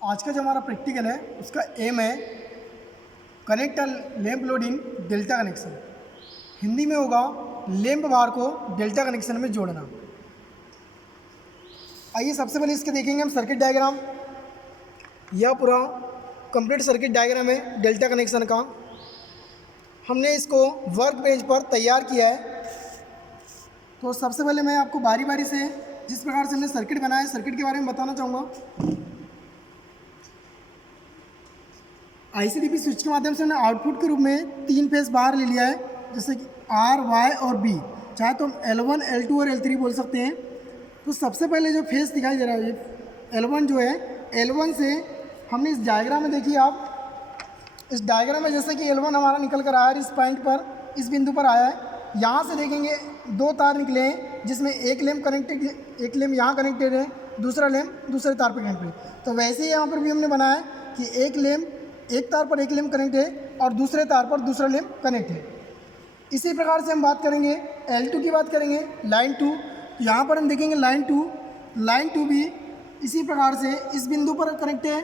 आज का जो हमारा प्रैक्टिकल है उसका एम है connect a lamp load in delta connection. Hindi में होगा लैंप बार को डेल्टा कनेक्शन में जोड़ना। आइए सबसे पहले इसके देखेंगे हम सर्किट डायग्राम। यह पूरा कंप्लीट सर्किट डायग्राम है डेल्टा कनेक्शन का। हमने इसको वर्क पेज पर तैयार किया है। तो सबसे पहले मैं आपको बारी बारी से जिस प्रकार से हमने सर्किट बनाया है सर्किट के बारे में बताना चाहूँगा। आईसीडीपी स्विच के माध्यम से हमने आउटपुट के रूप में 3 फेस बाहर ले लिया है, जैसे कि आर, वाई और बी। चाहे तो हम L1, L2 और L3 बोल सकते हैं। तो सबसे पहले जो फेस दिखाई दे रहा है ये L1 जो है, L1 से हमने इस डायग्राम में देखिए आप, इस डायग्राम में जैसे कि L1 हमारा निकल कर आया है, इस पॉइंट पर, इस बिंदु पर आया है। यहाँ से देखेंगे 2 तार निकले हैं, जिसमें एक लैंप कनेक्टेड, एक लैंप यहाँ कनेक्टेड है, दूसरा लैंप दूसरे तार पर कनेक्टेड है। तो वैसे ही यहाँ पर भी हमने बनाया है कि एक लैंप एक तार पर एक लैंप कनेक्ट है और दूसरे तार पर दूसरा लैंप कनेक्ट है। इसी प्रकार से हम बात करेंगे L2 की बात करेंगे, लाइन 2। यहाँ पर हम देखेंगे लाइन 2 भी इसी प्रकार से इस बिंदु पर कनेक्ट है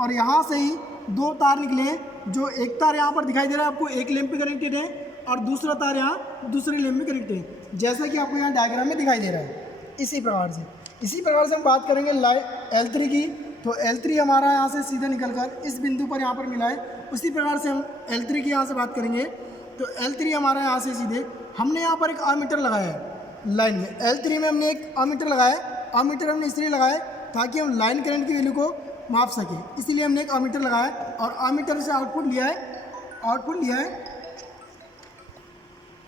और यहाँ से ही 2 तार निकले हैं, जो एक तार यहाँ पर दिखाई दे रहा है आपको, एक लैंप पे कनेक्टेड है और दूसरा तार यहाँ दूसरे लैंप में कनेक्टेड है, जैसा कि आपको यहाँ डायग्राम में दिखाई दे रहा है। इसी प्रकार से हम बात करेंगे लाइन L3 की। तो L3 हमारा यहाँ से सीधे निकलकर इस बिंदु पर यहाँ पर मिला है। उसी प्रकार से हम L3 की यहाँ से बात करेंगे। तो L3 हमारा यहाँ से सीधे, हमने यहाँ पर एक आमीटर लगाया है लाइन में। L3 में हमने एक आमीटर लगाया है। आमीटर हमने इसलिए लगाया है ताकि हम लाइन करंट की वैल्यू को माप सकें, इसीलिए हमने एक आमीटर लगाया है और आमीटर से आउटपुट लिया है।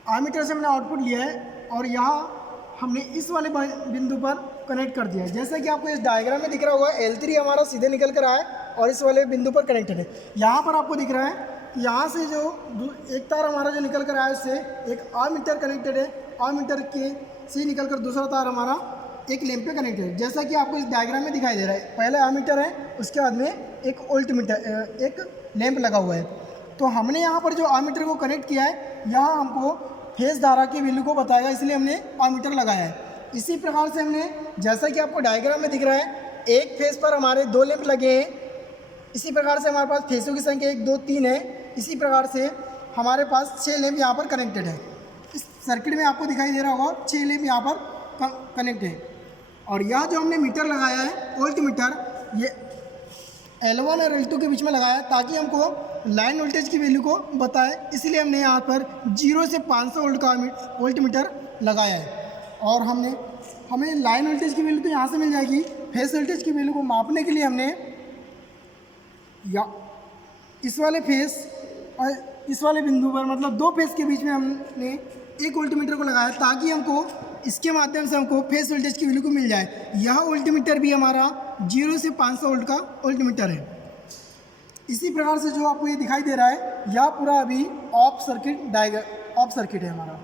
आमीटर से हमने आउटपुट लिया है और यहाँ हमने इस वाले बिंदु पर कनेक्ट कर दिया है। जैसा कि आपको इस डायग्राम में दिख रहा होगा, L3 हमारा सीधे निकल कर आया है और इस वाले बिंदु पर कनेक्टेड है। यहाँ पर आपको दिख रहा है कि यहाँ से जो एक तार हमारा जो निकल कर आया है उससे एक आमीटर कनेक्टेड है। आमीटर के से निकल कर दूसरा तार हमारा एक लैंप पे कनेक्टेड है, जैसा कि आपको इस डायग्राम में दिखाई दे रहा है। पहले आमीटर है, उसके बाद में एक वोल्टमीटर, एक लैंप लगा हुआ है। तो हमने यहाँ पर जो आमीटर को कनेक्ट किया है, यहाँ हमको फेज धारा की वैल्यू को बताएगा, इसलिए हमने आमीटर लगाया है। इसी प्रकार से हमने, जैसा कि आपको डायग्राम में दिख रहा है, एक फेज पर हमारे 2 लैंप लगे हैं। इसी प्रकार से हमारे पास फेसों की संख्या 1, 2, 3 है। इसी प्रकार से हमारे पास 6 लैंप यहाँ पर कनेक्टेड है। इस सर्किट में आपको दिखाई दे रहा होगा 6 लैंप यहाँ पर कनेक्ट है। और यह जो हमने मीटर लगाया है, वोल्ट मीटर, ये L1 और L2 के बीच में लगाया है ताकि हमको लाइन वोल्टेज की वैल्यू को बताए, इसलिए हमने यहाँ पर 0 से 500 वोल्ट का वोल्ट मीटर लगाया है। और हमें लाइन वोल्टेज की वैल्यू तो यहाँ से मिल जाएगी। फेस वोल्टेज की वैल्यू को मापने के लिए हमने या इस वाले फेस और इस वाले बिंदु पर, मतलब 2 फेस के बीच में हमने एक वोल्ट मीटर को लगाया ताकि हमको इसके माध्यम से हमको फेस वोल्टेज की वैल्यू को मिल जाए। यह वोल्ट मीटर भी हमारा 0 से 500 वोल्ट का वोल्ट मीटर है। इसी प्रकार से जो आपको ये दिखाई दे रहा है, यह पूरा अभी ऑफ सर्किट है हमारा।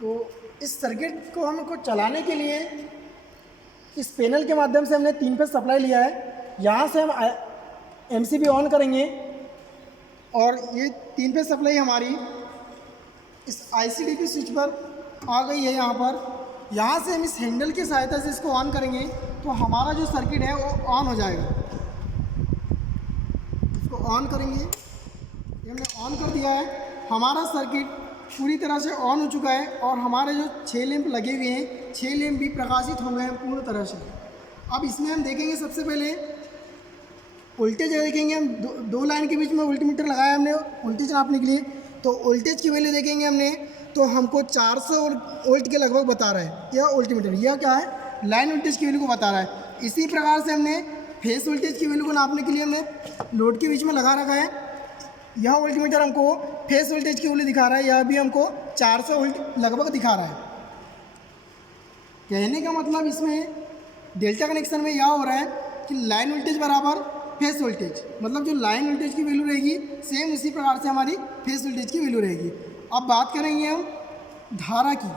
तो इस सर्किट को हमको चलाने के लिए इस पैनल के माध्यम से हमने 3 फेस सप्लाई लिया है। यहाँ से हम MCB ऑन करेंगे और ये 3 फेस सप्लाई हमारी इस ICDP स्विच पर आ गई है। यहाँ से हम इस हैंडल की सहायता से इसको ऑन करेंगे तो हमारा जो सर्किट है वो ऑन हो जाएगा। इसको ऑन करेंगे, ये हमने ऑन कर दिया है। हमारा सर्किट पूरी तरह से ऑन हो चुका है और हमारे जो 6 लैंप लगे हुए हैं, 6 लैंप भी प्रकाशित हो गए हैं पूर्ण तरह से। अब इसमें हम देखेंगे, सबसे पहले वोल्टेज देखेंगे हम। 2 लाइन के बीच में वोल्टमीटर लगाया हमने वोल्टेज नापने के लिए। तो वोल्टेज की वैल्यू देखेंगे हमने, तो हमको 400 वोल्ट के लगभग बता रहा है यह वोल्टमीटर। यह क्या है? लाइन वोल्टेज की वैल्यू को बता रहा है। इसी प्रकार से हमने फेस वोल्टेज की वैल्यू को नापने के लिए हमने लोड के बीच में लगा रखा है। यह वोल्टमीटर हमको फेस वोल्टेज की वैल्यू दिखा रहा है, यह भी हमको 400 वोल्ट लगभग दिखा रहा है। कहने का मतलब इसमें डेल्टा कनेक्शन में यह हो रहा है कि लाइन वोल्टेज बराबर फेस वोल्टेज, मतलब जो लाइन वोल्टेज की वैल्यू रहेगी सेम उसी प्रकार से हमारी फेस वोल्टेज की वैल्यू रहेगी। अब बात करेंगे हम धारा की,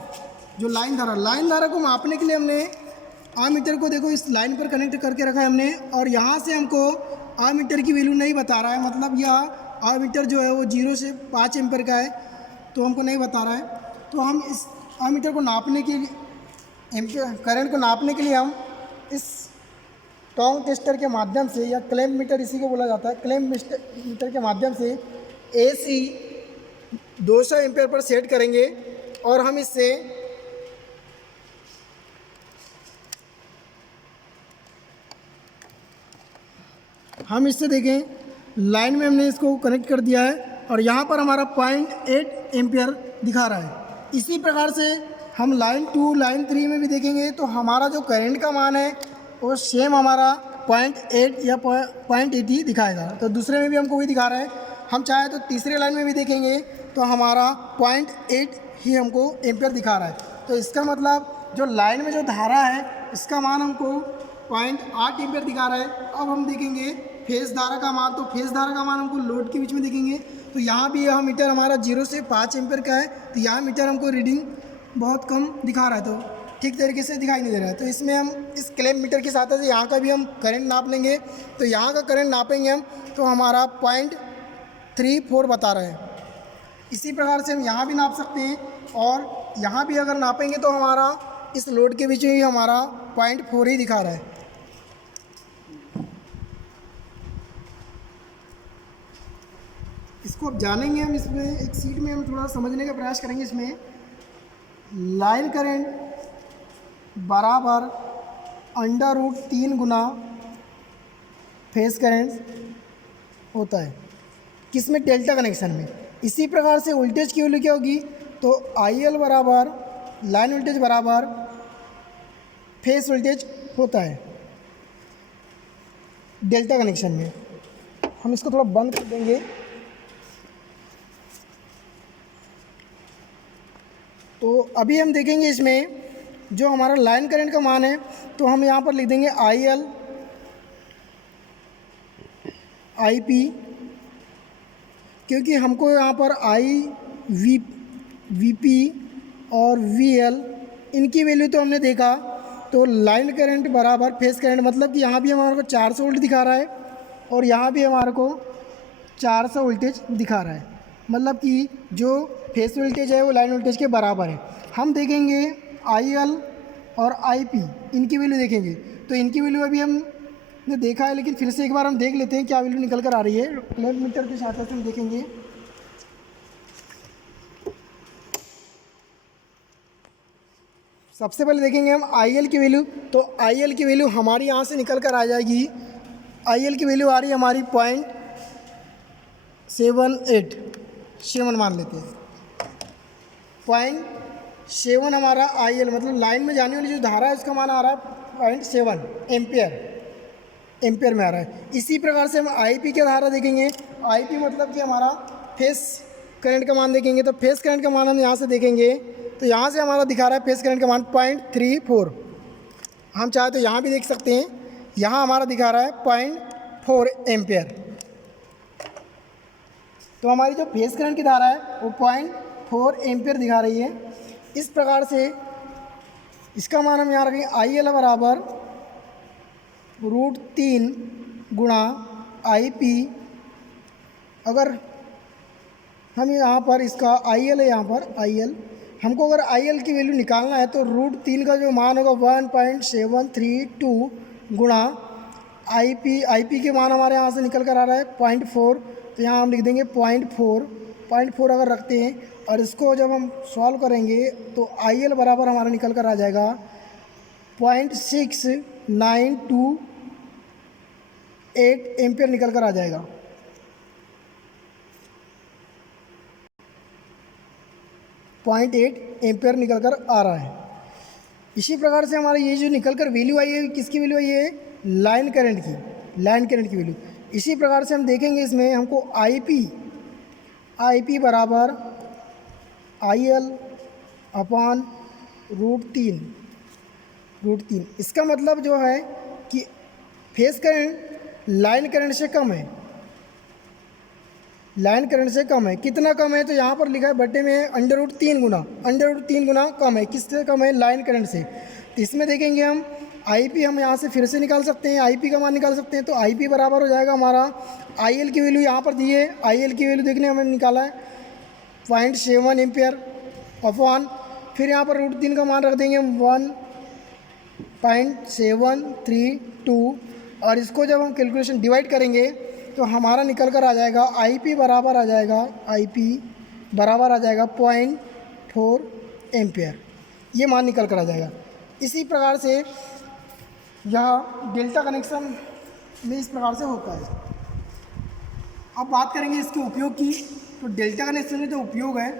जो लाइन धारा को मापने के लिए हमने आमीटर को, देखो, इस लाइन पर कनेक्ट करके रखा है हमने और यहाँ से हमको आमीटर की वैल्यू नहीं बता रहा है। मतलब यह आमीटर जो है वो 0 से 5 एम्पीयर का है, तो हमको नहीं बता रहा है। तो हम इस आमीटर को नापने के लिए, करंट को नापने के लिए हम इस टोंग टेस्टर के माध्यम से या क्लैम्प मीटर इसी को बोला जाता है, क्लैम्प मीटर के माध्यम से AC 200 एम्पीयर पर सेट करेंगे और हम इससे देखें लाइन में हमने इसको कनेक्ट कर दिया है और यहाँ पर हमारा 0.8 एम्पीयर दिखा रहा है। इसी प्रकार से हम लाइन 2 लाइन 3 में भी देखेंगे तो हमारा जो करंट का मान है वो सेम हमारा 0.8 या 0.80 दिखाएगा। तो दूसरे में भी हमको वही दिखा रहा है। हम चाहे तो तीसरे लाइन में भी देखेंगे तो हमारा 0.8 ही हमको एम्पीयर दिखा रहा है। तो इसका मतलब जो लाइन में जो धारा है इसका मान हमको 0.8 एम्पीयर दिखा रहा है। अब हम देखेंगे फेज धारा का मान, तो फेज धारा का मान हमको लोड के बीच में देखेंगे तो यहाँ भी यह मीटर हमारा 0 से 5 एम्पीयर का है। तो यहाँ मीटर हमको रीडिंग बहुत कम दिखा रहा है, तो ठीक तरीके से दिखाई नहीं दे रहा है। तो इसमें हम इस क्लैम्प मीटर की सहायता से यहाँ का भी हम करंट नाप लेंगे। तो यहाँ का करंट नापेंगे हम तो हमारा 0.34 बता रहा है। इसी प्रकार से हम यहाँ भी नाप सकते हैं और यहाँ भी अगर नापेंगे तो हमारा इस लोड के बीच में भी हमारा 0.4 ही दिखा रहा है। इसको अब जानेंगे हम, इसमें एक सीट में हम थोड़ा समझने का प्रयास करेंगे। इसमें लाइन करंट बराबर √3 गुना फेज करंट होता है, किसमें? डेल्टा कनेक्शन में। इसी प्रकार से वोल्टेज की वैल्यू क्या होगी? तो IL बराबर लाइन वोल्टेज बराबर फेज वोल्टेज होता है डेल्टा कनेक्शन में। हम इसको थोड़ा बंद कर देंगे। तो अभी हम देखेंगे इसमें जो हमारा लाइन करंट का मान है तो हम यहाँ पर लिख देंगे IL IP, क्योंकि हमको यहाँ पर VP और VL इनकी वैल्यू तो हमने देखा। तो लाइन करंट बराबर फेज करंट, मतलब कि यहाँ भी हमारे को 400 वोल्ट दिखा रहा है और यहाँ भी हमारे को 400 वोल्टेज दिखा रहा है, मतलब कि जो फेज वोल्टेज है वो लाइन वोल्टेज के बराबर है। हम देखेंगे IL और IP इनकी वैल्यू देखेंगे। तो इनकी वैल्यू अभी हमने देखा है, लेकिन फिर से एक बार हम देख लेते हैं क्या वैल्यू निकल कर आ रही है। क्लैम्प मीटर की सहायता से हम देखेंगे। सबसे पहले देखेंगे हम IL की वैल्यू। तो IL की वैल्यू हमारी यहाँ से निकल कर आ जाएगी। IL की वैल्यू आ रही है हमारी 0.7 मान लेते हैं। 0.7 हमारा IL, मतलब लाइन में जाने वाली जो धारा है उसका मान आ रहा है 0.7 एम्पियर में आ रहा है। इसी प्रकार से हम IP की धारा देखेंगे। IP मतलब कि हमारा फेस करंट का मान देखेंगे। तो फेस करंट का मान हम यहाँ से देखेंगे तो यहाँ से हमारा दिखा रहा है फेस करंट का मान 0.34। हम चाहे तो यहाँ भी देख सकते हैं, यहाँ हमारा दिखा रहा है 0.4 एम्पियर। तो हमारी जो फेस करंट की धारा है वो 0.4 एम्पियर दिखा रही है। इस प्रकार से इसका मान हम यहाँ रखेंगे IL बराबर √3 गुणा IP। अगर हम यहाँ पर इसका IL है, यहाँ पर IL हमको अगर IL की वैल्यू निकालना है तो √3 का जो मान होगा 1.732 गुणा IP के मान हमारे यहाँ से निकल कर आ रहा है 0.4। तो यहाँ हम लिख देंगे 0.4 अगर रखते हैं और इसको जब हम सॉल्व करेंगे तो IL बराबर हमारा निकल कर आ जाएगा 0.6928 एम्पियर निकल कर आ जाएगा। 0.8 एम्पियर निकल कर आ रहा है। इसी प्रकार से हमारा ये जो निकल कर वैल्यू आई है, किसकी वैल्यू आई है? लाइन करंट की वैल्यू। इसी प्रकार से हम देखेंगे इसमें हमको IP बराबर IL अपॉन √3। इसका मतलब जो है कि फेस करंट लाइन करंट से कम है, कितना कम है? तो यहाँ पर लिखा है बट्टे में √3 गुना कम है। किससे कम है? लाइन करंट से। तो इसमें देखेंगे हम IP हम यहाँ से फिर से निकाल सकते हैं, IP का मान निकाल सकते हैं। तो IP बराबर हो जाएगा हमारा IL की वैल्यू यहाँ पर दी है, IL की वैल्यू देखने हमने निकाला है 0.7 एम्पियर अपॉन, फिर यहाँ पर √3 का मान रख देंगे हम 1.732 और इसको जब हम कैलकुलेशन डिवाइड करेंगे तो हमारा निकल कर आ जाएगा IP बराबर आ जाएगा IP बराबर आ जाएगा 0.4 एम्पियर, ये मान निकल कर आ जाएगा। इसी प्रकार से यह डेल्टा कनेक्शन में इस प्रकार से होता है। अब बात करेंगे इसके उपयोग की। तो डेल्टा कनेक्शन में जो उपयोग है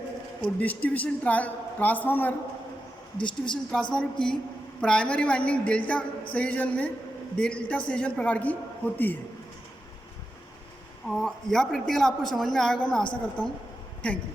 वो डिस्ट्रीब्यूशन ट्रांसफार्मर की प्राइमरी वाइंडिंग डेल्टा संयोजन प्रकार की होती है। यह प्रैक्टिकल आपको समझ में आएगा, मैं आशा करता हूँ। Thank you.